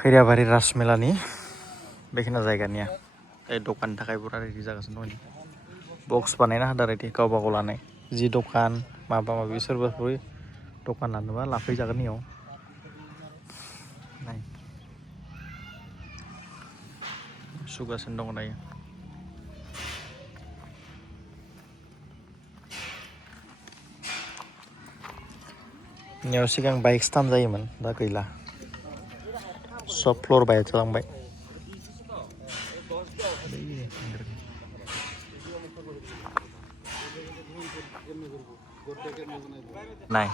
खैराबारि राजमेलानि बेखिना जायगानिया दखाननि थाखाय पुरा रेडि जागासिनो दं। बक्स बानायना होदो आरो गावबा गाव लानाय जि दखान माबा माबि सोरबाफोर दखान लानोबा लाफैजागोन इयाव। सुगासिनो दङ दायो। इयाव सिगां बाइक स्टान्ड जायोमोन, दा गैला। सब फ्लर बायजालांबाय। नाय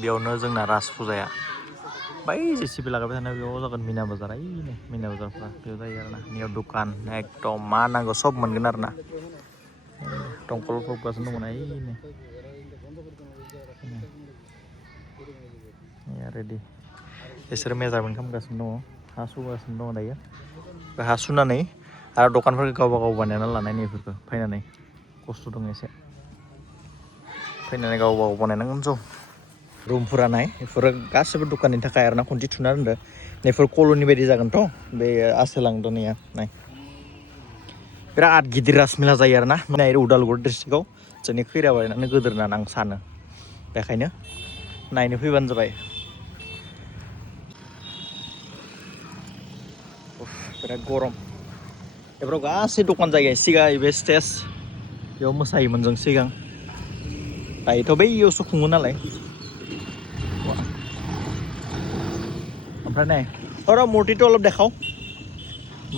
बेयावनो जोंना राज फुजाया बै जेसिबि लागायबाय थानाय बेयाव जागोन मिना बाजार। ओइनो मिना बाजारफ्रा बेयाव जायो आरोना। बेयाव दखान एकदम मा नांगौ सब मोनगोन आरोना। दंखल फबगासिनो दङ ओइनो। रेडि बिसोरो मेजारमेन्ट खालामगासिनो दङ, हा सुगासिनो दङ दायो। बे हा सुनानै आरो दखानफोरखौ गावबा गाव बानायना लानायनि बेफोरखौ फैनानै खस्थ' दङ एसे। फैनानै गावबा गाव बानायनांगोन ज'। रुमफोरा नाय बेफोरो गासिबो दखाननि थाखाय आरोना खनसे थुना दोनदो। बेफोर कल'नि बायदि जागोनथ' बे आसोलांदोनिया नाय। बिराद गिदिर राजमेला जायो आरोना उदालगुरि डिस्ट्रिक्टआव जोंनि खैराबारियानो गोदोर होननानै आं सानो। बेखायनो नायनो फैबानो जाबाय। बिराद गरम। बेफोराव गासै दखान जायो। सिगां बे स्टेज बेयाव मोसायोमोन जों सिगां। दायोथ' बैयावसो खुङो नालाय। ओमफ्राय नाय र' मुर्तिखौ अलप देखाव,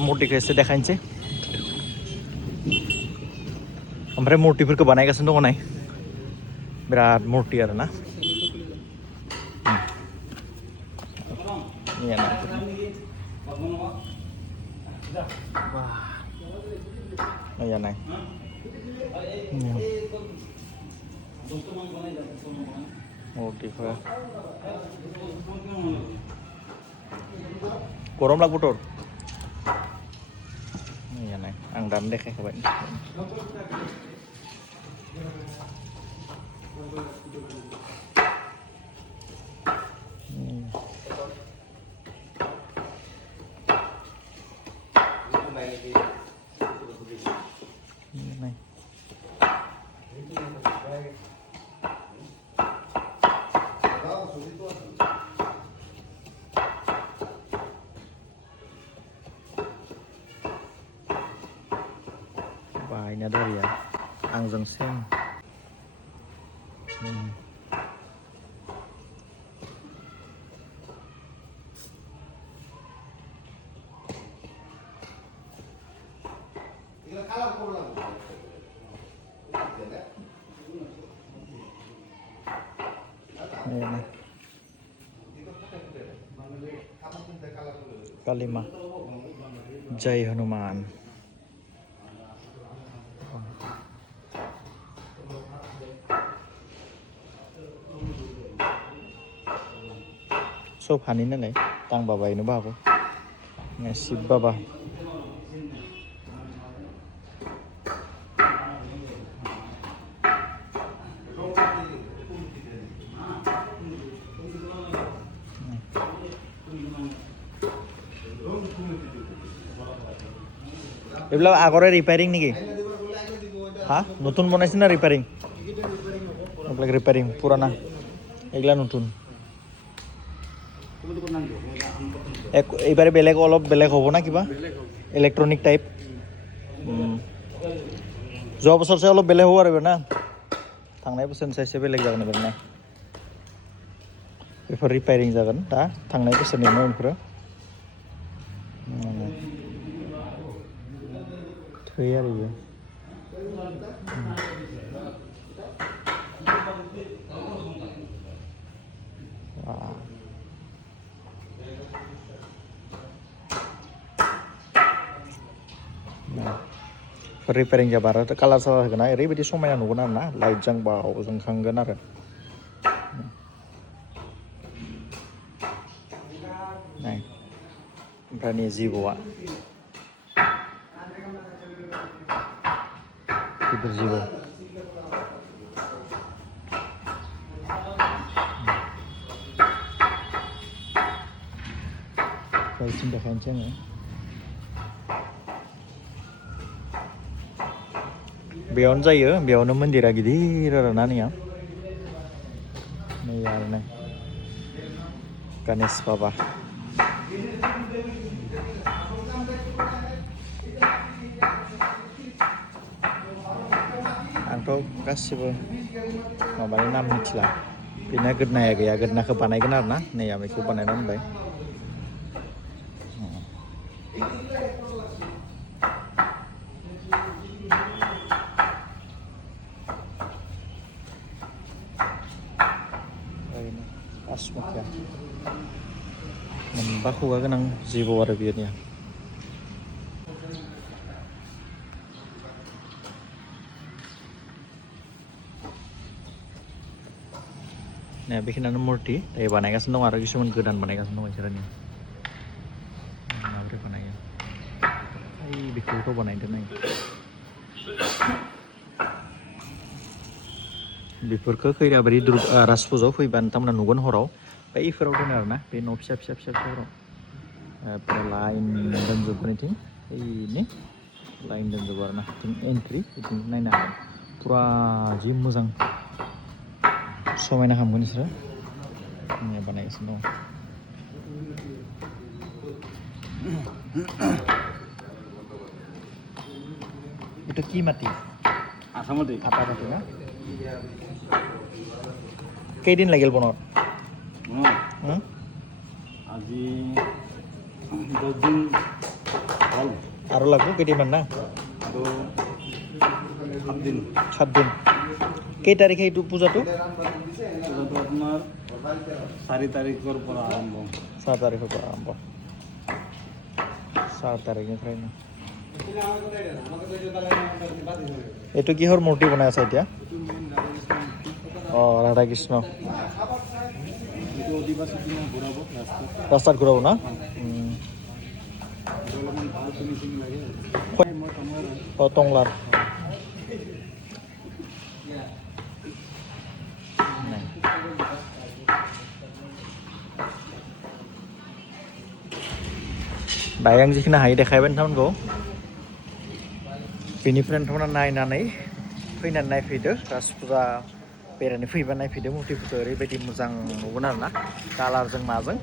मुर्तिखौ एसे देखायनोसै। ओमफ्राय मुर्तिफोरखौ बानायगासिनो दङ नाय। बिराद मुरथि आरोना। मैया नाय। मुर्तिफोर गरम लागबोथ'। मैया नाय आं दानो देखायखाबाय। बाहायना दारिया आंजों सेम। कालिमा जय हनुमान। सब हानि नालाय दांबा बायनोबो हागौ। शिब बाबा। এইবিলাক আগৰে ৰিপেয়াৰিং নেকি? হা নতুন বনাইছে না ৰিপেয়াৰিং? এইবিলাক ৰিপেয়াৰিং পুৰানা, এইগিলা নতুন। এইবাৰে বেলেগ অলপ বেলেগ হ'ব না কিবা ইলেক্ট্ৰনিক টাইপ। যোৱা বছৰছে অলপ বেলেগ হ'ব আৰু না थांनाय बोसोरनिसाय एसे बेलेग जागोन आरो ना। बेफोर रिपेयारिं जागोन दा थांनाय बोसोरनि न' बेफोरो। थै आरो इयो। रिपेयारिं जाबा आरो कालार सालार होगोन ना ओरैबायदि समायना नुगोन आरो ना लाइट जोंबा जोंखांगोन आरो। नाय ओमफ्राय नै जिबौआ गिदिर जिबौ। बायथिं देखायनोसै आङो बेयावनो जायो बेयावनो मन्दिरा गिदिर आरोना नैया नै आरो नै गणेश बाबा आंथ' गासिबो माबानि नाम मिथिला बेना गोदनाया गैया गोदनाखौ बानायगोन आरो ना नैया बेखौ बानायना दोनबाय आसमुखिया मोनबा खुगा गोनां जिबौ आरो बेनिया बेखिनियानो मुर्ति दायो बानायगासिनो दं आरो किसुमान गोदान बानायगासिनो दं बिसोरनि माबोरै बानायो बेखौथ' बानायदों नाय बेफोरखौ खैराबारि राज फुजायाव फैबा नोंथांमोना नुगोन हराव बैफोराव दोनो आरोना बे न' फिसा फिसाफोराव लाइन दोनजोबनायथिं ओइनि लाइन दोनजोबो आरोना बिथिं एन्ट्रि बिथिं नायनो हागोन फुरा जि मोजां समायना खालामगोन बिसोरो बानायगासिनो दं itu ki mati asam mati apa mati na keidin lagil bonor আজি 10 দিন হল আরো লাগবো কেইদিনমান না আৰু 7 দিন কেই তাৰিখে এইটো পূজাটো আপোনাৰ 4 তাৰিখৰ পৰা আৰম্ভ 4 তাৰিখৰ পৰা আৰম্ভ 4 তাৰিখনিफ्राय না এইটো কিহৰ মূৰ্তি বনাই আছে এতিয়া ৰাধা কৃষ্ণ ৰাস্তাত ঘূৰাব না টংলাৰ दायो आं जिखिनि हायो देखायबाय नोंथांमोनखौ बेनिफ्राय नोंथांमोना नायनानै फैनानै नायफैदो राज फुजा बेरायनो फैबा नायफैदो मुर्तिफोरखौ ओरैबायदि मोजां नुगोन आरोना कालारजों माजों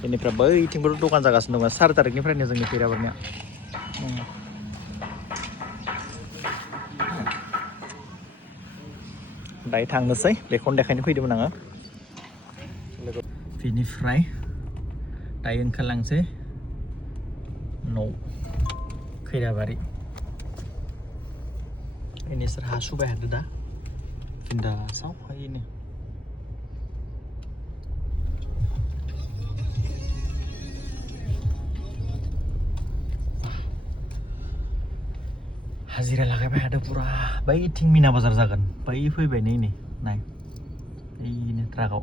बेनिफ्राय बैथिंबो दखान जागासिनो दङ 4 तारिखनिफ्रायनो जोंनि खैराबारिनिया दायो थांनोसै बेखौनो देखायनो फैदोंमोन आङो बेनिफ्राय दायो ओंखारलांसै न' Khairabari ini serha subah ada pindah sawah ini हाजिरा लागायबाय ada pura bai ting mina bazar जागोन bai फैबाय नै नाय ओइनो ट्राकआव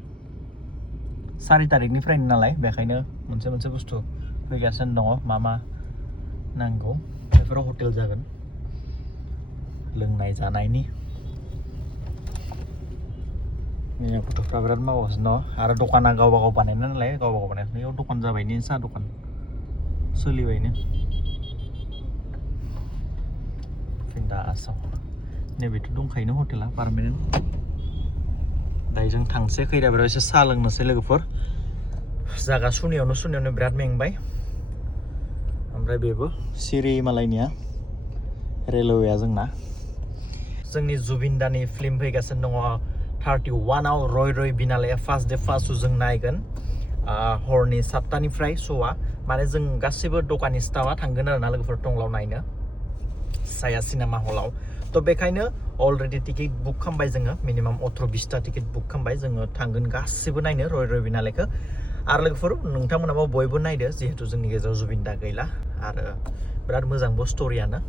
4 तारिखनिफ्राय नालाय बेखायनो मोनसे बुस्थु फैगासिनो दङ मा नांगौ बेफोराव हटेल जागोन लोंनाय जानायनि गथ'फ्रा बिराद मावगासिनो दं आरो दखाना गावबा गाव बानायना नालाय गावबा गाव बानायनायाव दखान जाबायनि साहा दखान सोलिबायनो फिन्दासाव नैबेथ' दंखायोनो हटेला पार्मानेन्ट दायो जों थांसै खैराबारियाव एसे साहा लोंनोसै लोगोफोर जागा सुनियावनो बिराद मेंबाय ओमफ्राय बेबो सिरि मालायनिया रेलवेया जोंना जोंनि जुबिनदानि फिल्म फैगासिनो दङ 31आव रय बिनाले फार्स्ट डे फार्स्ट जों नायगोन हरनि 7टानिफ्राय श'आ माने जों गासैबो दखाननि स्टाफआ थांगोन आरोना लोगोफोर टंलायाव नायनो साया सिनेमा हलाव थ' बेखायनो अलरेडि टिकेट बुक खालामबाय जोङो मिनिमाम 18-20टा टिकेट बुक खालामबाय जोङो थांगोन गासैबो नायनो रय बिनालेखौ आरो लोगोफोर नोंथांमोनाबो बयबो नायदो जिहेतु जोंनि गेजेराव जुबिनदा गैला आरो बिराद मोजांबो स्ट'रियानो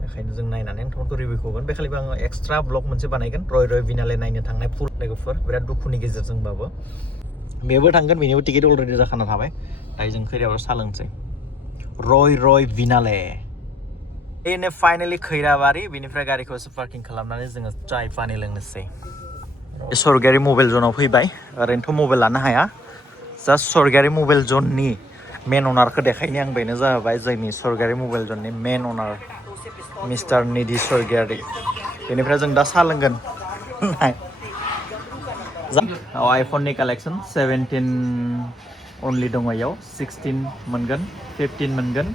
बेखायनो जों नायनानै नोंथांमोनखौ रिभिउ होगोन बेखालिबो आङो एक्सट्रा ब्लग मोनसे बानायगोन रय बिनाले नायनो थांनाय फुल लोगोफोर बिराद दुखुनि गेजेरजोंबाबो बेबो थांगोन बेनिबो टिकेट अलरेडि जाखाना थाबाय दायो जों खैराबारियाव साहा लोंसै रय बिनाले बेनो फाइनालि खैराबारि बेनिफ्राय गारिखौ एसे पार्किं खालामनानै जोङो चाय पानि लोंनोसै सरकारि मबाइल जनाव फैबाय ओरैनोथ' मबाइल लानो हाया जास्ट सरकारि मबाइल जननि मेन अनारखौ देखायनो आं बेनो जाबाय जोंनि सरकारि मबाइल जननि मेन अनार मिस्टार निधि स्वर्गियारि बेनिफ्राय जों दा साहा लोंगोन आइफननि कालेक्सन 17 अनलि दङ इयाव 16 मोनगोन 15 मोनगोन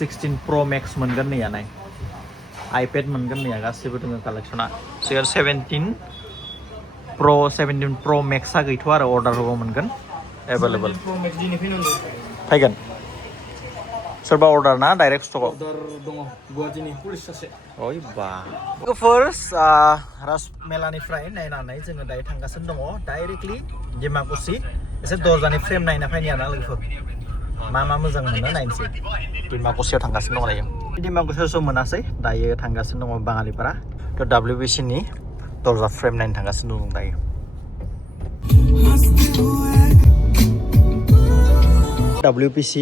16 प्र मेक्स मोनगोन नैया नाय आइपेड मोनगोन नैया गासिबो दङ कालेक्सना 17 प्र मेक्सआ गैथ'आ आरो अर्डार होबा मोनगोन एभेलेबल फैगोन सोरबा अर्डार ना डाइरेक्ट स्टकआव अर्डार दङ गुवाहाटीनि पुलिस सासे ओइ बा फार्स्ट राज मेलानिफ्राय नायनानै जोङो दायो थांगासिनो दङ डाइरेक्टलि डिमाकुसि एसे दर्जानि फ्रेम नायना फैनाय आरोना लोगोफोर मा मोजां मोनो नायनोसै डिमाकुसियाव थांगासिनो दङ दायो डिमाकुसियावसो मोनासै दायो थांगासिनो दङ बाङालिपारा थ' WBC नि दर्जा फ्रेम नायनो थांगासिनो दं दायो WBC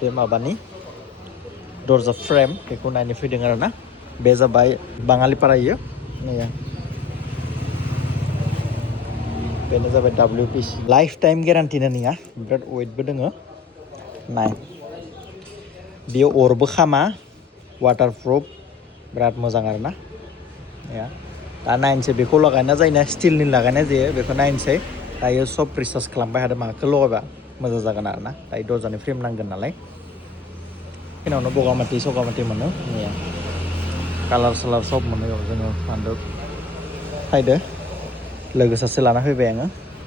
बे माबानि दर्जा फ्रेम बेखौ नायनो फैदों आरो ना बे जाबाय बाङालिपारा इयो नैया बेनो जाबाय WBC लाइफ टाइम गेरान्टिना नङा बिराद वेटबो दोङो नाय बेयो अरबो खामा वाटारप्रुफ बिराद मोजां आरो ना दा नायनोसै बेखौ लागायना जायोना स्टिलनि लागायनाय जायो बेखौ नायनोसै दायो सब रिसार्च खालामबाय थादों माखौ लगायबा मोजां जागोन आरो ना दायो दर्जानि फ्रेम नांगोन नालाय बेनावनो बगामाथि सगामाथि मोनो मैया कालार सालार सब मोनो जोङो फानदो फायदो लोगो सासे लाना फैबाय आङो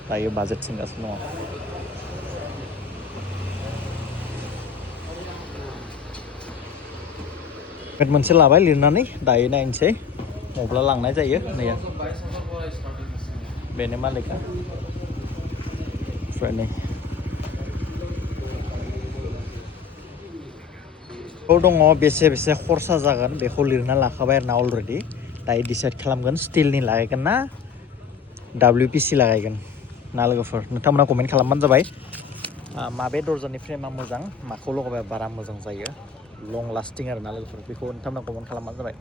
दायो बाजेट सोंगासिनो दङ मोनसे लाबाय लिरनानै दायो नायनोसै मब्ला लांनाय जायो नैया बेनो मालिका ओमफ्राय नै दङ बेसे खरसा जागोन बेखौ लिरना लाखाबाय आरो ना अलरेडि दायो डिसाइड खालामगोन स्टिलनि लागायगोन ना WBC लागायगोन ना लोगोफोर नोंथांमोना कमेन्ट खालामबानो जाबाय माबे दर्जानि फ्रेमा मोजां माखौ लगायबा बारा मोजां जायो लं लास्टिं आरो ना लोगोफोर बेखौ नोंथांमोना कमेन्ट खालामबानो जाबाय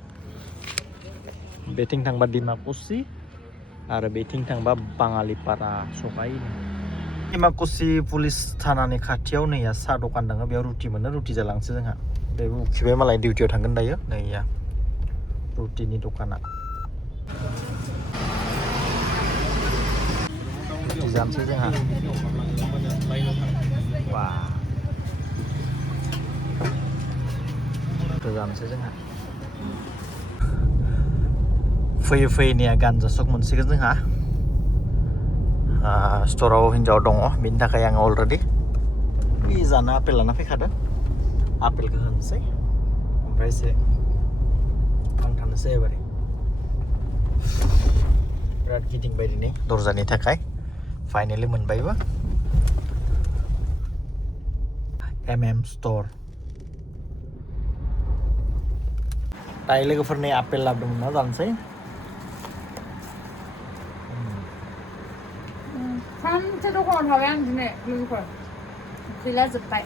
बेथिं थांबा डिमाकुसि आरो बेथिं थांबा बाङालिपारा सबाय डिमाकुसि पुलिस थानानि खाथियाव नैया साहा दखान दङ बेयाव रुटि मोनो रुटि जालांसै जोंहा बे उखिबाय मालाय डिउटियाव थांगोन दायो नैया रुटिनि दखाना जानोसै जोंहा बा जानोसै जोंहा फैयै फैयैनिया गानजा सक मोनसिगोन जोंहा स्टराव हिन्जाव दङ बेनि थाखाय आङो अलरेडि बे जानो आपेल लाना फैखादों आपेलखौ होनोसै ओमफ्राय एसे थांथानोसै एबारे बिराद गिदिंबाय दिनै दर्जानि थाखाय फाइनेलि मोनबायबो MM स्टोर दायो लोगोफोरनि आपेल लाबोदोंमोन ना जानोसै सानसे दखानाव थाबाय आं दिनै लोगोफोर गैला जोब्बाय